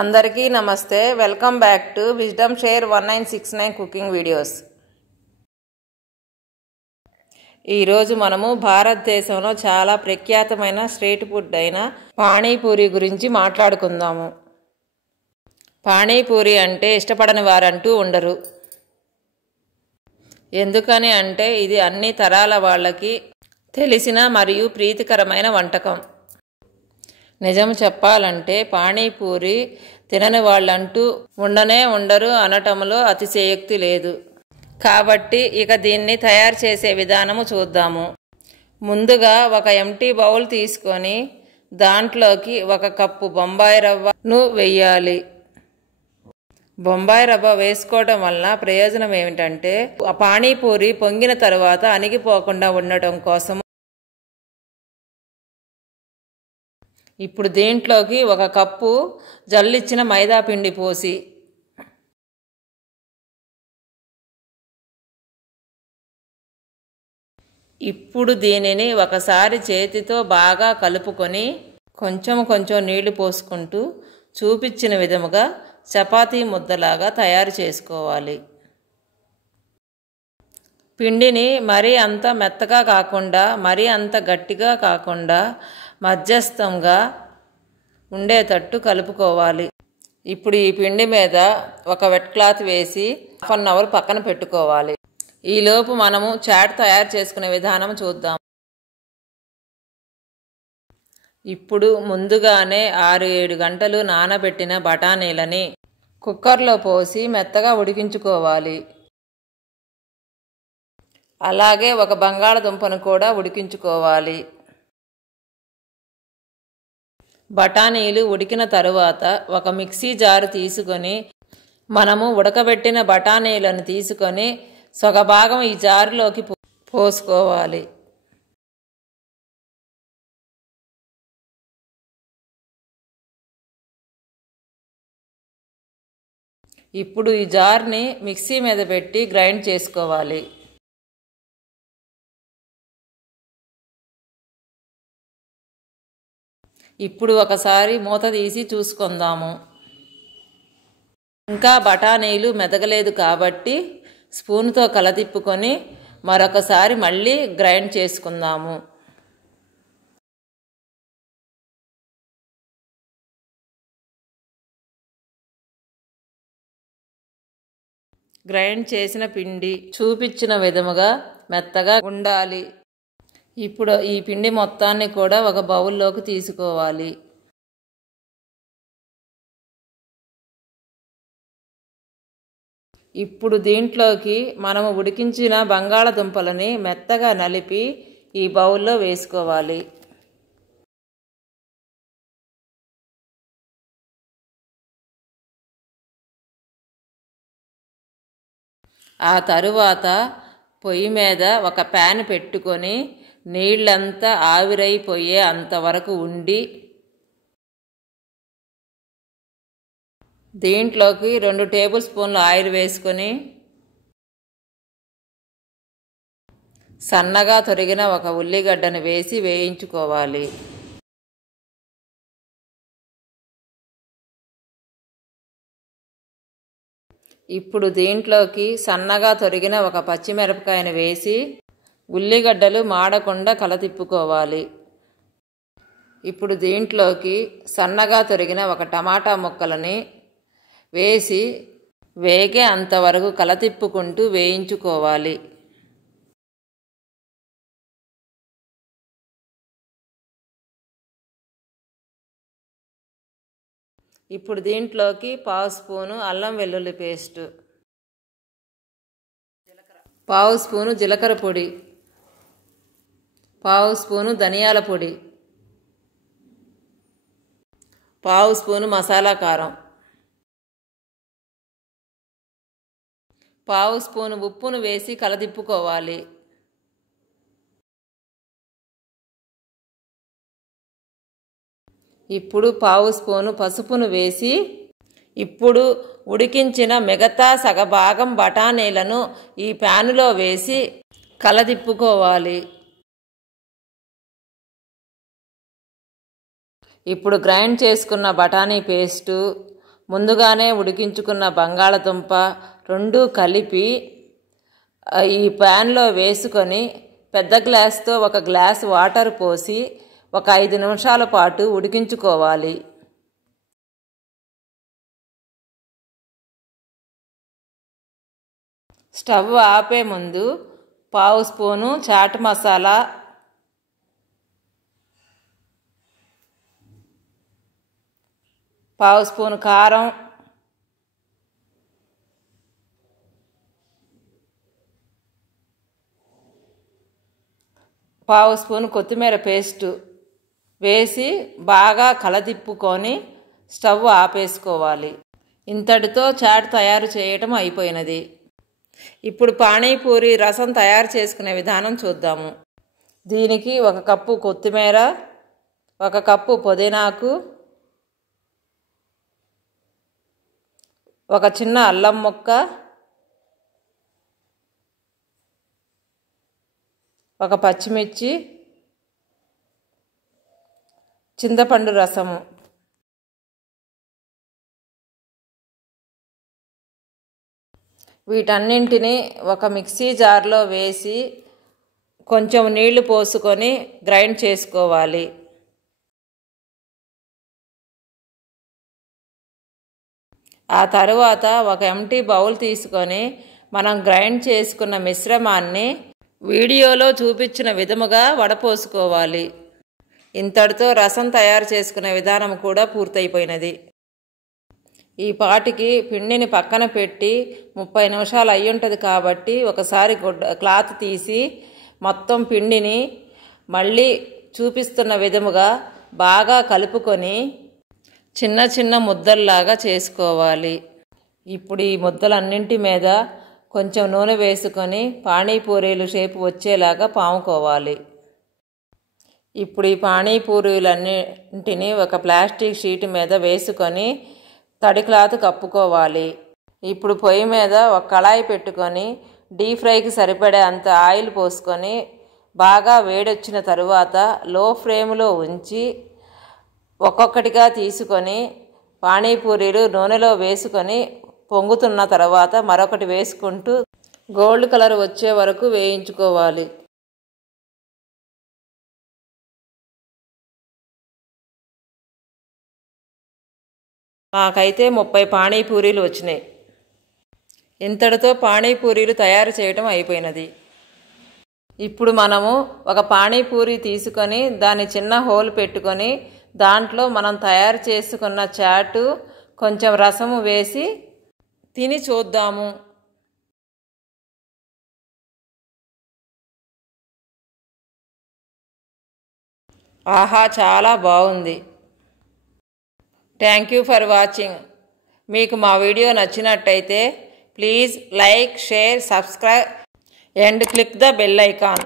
అందరికీ నమస్తే. Welcome back to wisdom share 1969 cooking videos. ఈరోజు మనము భారతదేశంలో చాలా ప్రఖ్యాతమైన స్ట్రీట్ ఫుడ్ అయిన పానీపూరి గురించి మాట్లాడుకుందాము. పానీపూరి అంటే ఇష్టపడని వారంటూ ఉండరు. ఎందుకని అంటే ఇది అన్ని తరాల వాళ్ళకి తెలిసిన మరియు ప్రీతికరమైన వంటకం. నిజం చెప్పాలంటే పానీపూరి తినని వాళ్ళంటూ ఉండరు అనటంలో అతిశయోక్తి లేదు. కాబట్టి ఇక దీన్ని తయారు చేసే విధానము చూద్దాము. ముందుగా ఒక ఎంటీ బౌల్ తీసుకొని దాంట్లోకి 1 కప్పు బొంబాయి రవ్వను వేయాలి. బొంబాయి రవ్వ వేసుకోవడం వలన ప్రయోజనం ఏమిటంటే పానీపూరి పొంగిన తర్వాత అణిగిపోకుండా ఉండటం కోసం. ఇప్పుడు దీంట్లోకి 1 కప్పు జల్లిచ్చిన మైదా పిండి పోసి ఇప్పుడు దీనిని ఒకసారి చేతితో బాగా కలుపుకొని కొంచెం నీళ్లు పోసుకుంటూ చూపించిన విధముగా చపాతీ ముద్దలాగా తయారు చేసుకోవాలి. పిండిని మరీ అంత మెత్తగా కాకుండా మరీ అంత గట్టిగా కాకుండా మధ్యస్థంగా ఉండేటట్టు కలుపుకోవాలి. ఇప్పుడు ఈ పిండి మీద ఒక వెట్ క్లాత్ వేసి 1/2 అవర్ పక్కన పెట్టుకోవాలి. ఈలోపు మనము చాట్ తయారు చేసుకునే విధానం చూద్దాం. ఇప్పుడు ముందుగానే 6-7 గంటలు నానబెట్టిన బఠానీలని కుక్కర్లో పోసి మెత్తగా ఉడికించుకోవాలి. అలాగే ఒక బంగాళదుంపను కూడా ఉడికించుకోవాలి. బఠానీలు ఉడికిన తరువాత ఒక మిక్సీ జారు తీసుకొని మనము ఉడకబెట్టిన బఠానీలను తీసుకొని సగభాగం ఈ జారులోకి పోసుకోవాలి. ఇప్పుడు ఈ జార్ని మిక్సీ మీద పెట్టి గ్రైండ్ చేసుకోవాలి. ఇప్పుడు ఒకసారి మూత తీసి చూసుకుందాము. ఇంకా బఠానీలు మెదగలేదు కాబట్టి స్పూన్తో కలతిప్పుకొని మరొకసారి మళ్ళీ గ్రైండ్ చేసుకుందాము. గ్రైండ్ చేసిన పిండి చూపించిన విధముగా మెత్తగా ఉండాలి. ఇప్పుడు ఈ పిండి మొత్తాన్ని కూడా ఒక బౌల్లోకి తీసుకోవాలి. ఇప్పుడు దీంట్లోకి మనము ఉడికించిన బంగాళదుంపలని మెత్తగా నలిపి ఈ బౌల్లో వేసుకోవాలి. ఆ తరువాత పొయ్యి మీద ఒక ప్యాన్ పెట్టుకొని నీళ్ళంతా ఆవిరైపోయే అంతవరకు ఉండి దీంట్లోకి 2 టేబుల్ స్పూన్ల ఆయిల్ వేసుకొని సన్నగా తొరిగిన ఒక ఉల్లిగడ్డను వేసి వేయించుకోవాలి. ఇప్పుడు దీంట్లోకి సన్నగా తొరిగిన ఒక పచ్చిమిరపకాయను వేసి ఉల్లిగడ్డలు మాడకుండా కలతిప్పుకోవాలి. ఇప్పుడు దీంట్లోకి సన్నగా తొరిగిన ఒక టమాటా ముక్కలని వేసి వేగే అంతవరకు కలతిప్పుకుంటూ వేయించుకోవాలి. ఇప్పుడు దీంట్లోకి 1/2 స్పూను అల్లం వెల్లుల్లి పేస్టు, 1/2 స్పూను జీలకర్ర పొడి, 1/2 స్పూను ధనియాల పొడి, 1/2 స్పూను మసాలా కారం, 1/2 స్పూను ఉప్పును వేసి కలదిప్పుకోవాలి. ఇప్పుడు 1/2 స్పూను పసుపును వేసి ఇప్పుడు ఉడికించిన మిగతా సగభాగం బఠానీలను ఈ ప్యానులో వేసి కలదిప్పుకోవాలి. ఇప్పుడు గ్రైండ్ చేసుకున్న బఠానీ పేస్టు ముందుగానే ఉడికించుకున్న బంగాళదుంప రెండూ కలిపి ఈ ప్యాన్లో వేసుకొని పెద్ద గ్లాస్తో 1 గ్లాస్ వాటర్ పోసి ఒక 5 నిమిషాల పాటు ఉడికించుకోవాలి. స్టవ్ ఆపే ముందు 1/2 స్పూను చాట్ మసాలా, 1/2 స్పూను కారం, 1/2 స్పూను కొత్తిమీర పేస్టు వేసి బాగా కలదిప్పుకొని స్టవ్ ఆపేసుకోవాలి. ఇంతటితో చాట్ తయారు చేయటం అయిపోయినది. ఇప్పుడు పానీపూరి రసం తయారు చేసుకునే విధానం చూద్దాము. దీనికి 1 కప్పు కొత్తిమీర, 1 కప్పు పుదీనాకు, 1 చిన్న అల్లం ముక్క, 1 పచ్చిమిర్చి, చింతపండు రసము. వీటన్నింటినీ ఒక మిక్సీ జార్లో వేసి కొంచెం నీళ్లు పోసుకొని గ్రైండ్ చేసుకోవాలి. ఆ తరువాత ఒక ఎంటీ బౌల్ తీసుకొని మనం గ్రైండ్ చేసుకున్న మిశ్రమాన్ని వీడియోలో చూపించిన విధముగా వడపోసుకోవాలి. ఇంతటితో రసం తయారు చేసుకునే విధానం కూడా పూర్తయిపోయినది. ఈ పాటికి పిండిని పక్కన పెట్టి 30 నిమిషాలు అయ్యుంటుంది కాబట్టి ఒకసారి క్లాత్ తీసి మొత్తం పిండిని మళ్ళీ చూపిస్తున్న విధముగా బాగా కలుపుకొని చిన్న చిన్న ముద్దల్లాగా చేసుకోవాలి. ఇప్పుడు ఈ ముద్దలన్నింటి మీద కొంచెం నూనె వేసుకొని పానీపూరీలు షేపు వచ్చేలాగా పాముకోవాలి. ఇప్పుడు ఈ పానీపూరీలన్నింటినీ ఒక ప్లాస్టిక్ షీట్ మీద వేసుకొని తడి క్లాత్ కప్పుకోవాలి. ఇప్పుడు పొయ్యి మీద ఒక కళాయి పెట్టుకొని డీప్ ఫ్రైకి సరిపడే అంత ఆయిల్ పోసుకొని బాగా వేడొచ్చిన తరువాత లో ఫ్లేమ్లో ఉంచి ఒక్కొక్కటిగా తీసుకొని పానీపూరీలు నూనెలో వేసుకొని పొంగుతున్న తర్వాత మరొకటి వేసుకుంటూ గోల్డ్ కలర్ వచ్చే వరకు వేయించుకోవాలి. నాకైతే 30 పానీపూరీలు వచ్చినాయి. ఇంతటితో పానీపూరీలు తయారు చేయటం అయిపోయినది. ఇప్పుడు మనము ఒక పానీపూరి తీసుకొని దాన్ని చిన్న హోల్ పెట్టుకొని దాంట్లో మనం తయారు చేసుకున్న చాటు కొంచెం రసము వేసి తిని చూద్దాము. ఆహా, చాలా బాగుంది. Thank you for watching. మీకు మా వీడియో నచ్చినట్టయితే please like, share, subscribe and click the bell icon.